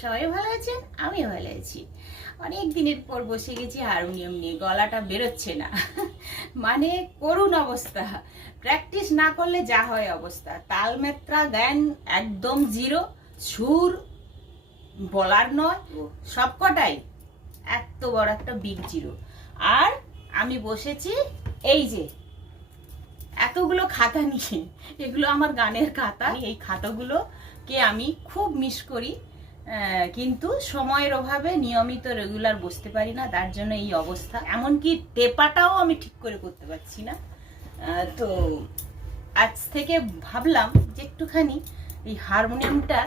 সবাই ভালো আছেন, আমিও ভালো আছি। অনেক দিনের পর বসে গেছি হারমোনিয়াম নিয়ে, গলাটা বেরোচ্ছে না। মানে করুণ অবস্থা। প্র্যাকটিস না করলে যা হয় অবস্থা, তাল মাত্রা জ্ঞান একদম জিরো, সুর বলার নয়, সবকটাই এত বড় একটা বিগ জিরো। আর আমি বসেছি এই যে এতগুলো খাতা নিয়ে, এগুলো আমার গানের খাতা। এই খাতাগুলোকে আমি খুব মিস করি, কিন্তু সময়ের অভাবে নিয়মিত রেগুলার বসতে পারি না, তার জন্য এই অবস্থা। এমনকি টেপাটাও আমি ঠিক করে করতে পারছি না। তো আজ থেকে ভাবলাম যে একটুখানি এই হারমোনিয়ামটা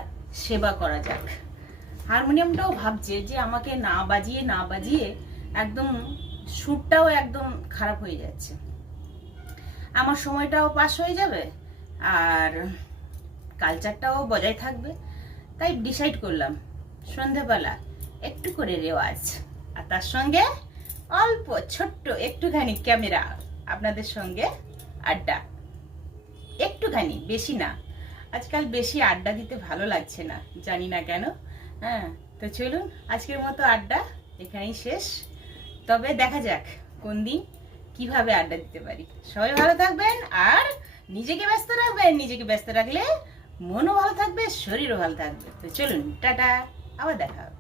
সেবা করা যাক। হারমোনিয়ামটাও ভাবছে যে আমাকে না বাজিয়ে একদম সুরটাও একদম খারাপ হয়ে যাচ্ছে, আমার সময়টাও পাস হয়ে যাবে আর কালচারটাও বজায় থাকবে। তাই ডিসাইড করলাম সন্ধ্যাবেলা একটু করে রেওয়াজ, আর তার সঙ্গে অল্প ছোট্ট একটুখানি ক্যামেরা, আপনাদের সঙ্গে আড্ডা। একটুখানি, বেশি না। আজকাল বেশি আড্ডা দিতে ভালো লাগছে না, জানি না কেন। হ্যাঁ, তো চলুন আজকের মতো আড্ডা এখানেই শেষ। তবে দেখা যাক কোন দিন কিভাবে আড্ডা দিতে পারি। সবাই ভালো থাকবেন আর নিজেকে ব্যস্ত রাখবেন। নিজেকে ব্যস্ত রাখলে মনও ভালো থাকবে, শরীরও ভালো থাকবে। তো চলুন, টাটা, আবার দেখা হবে।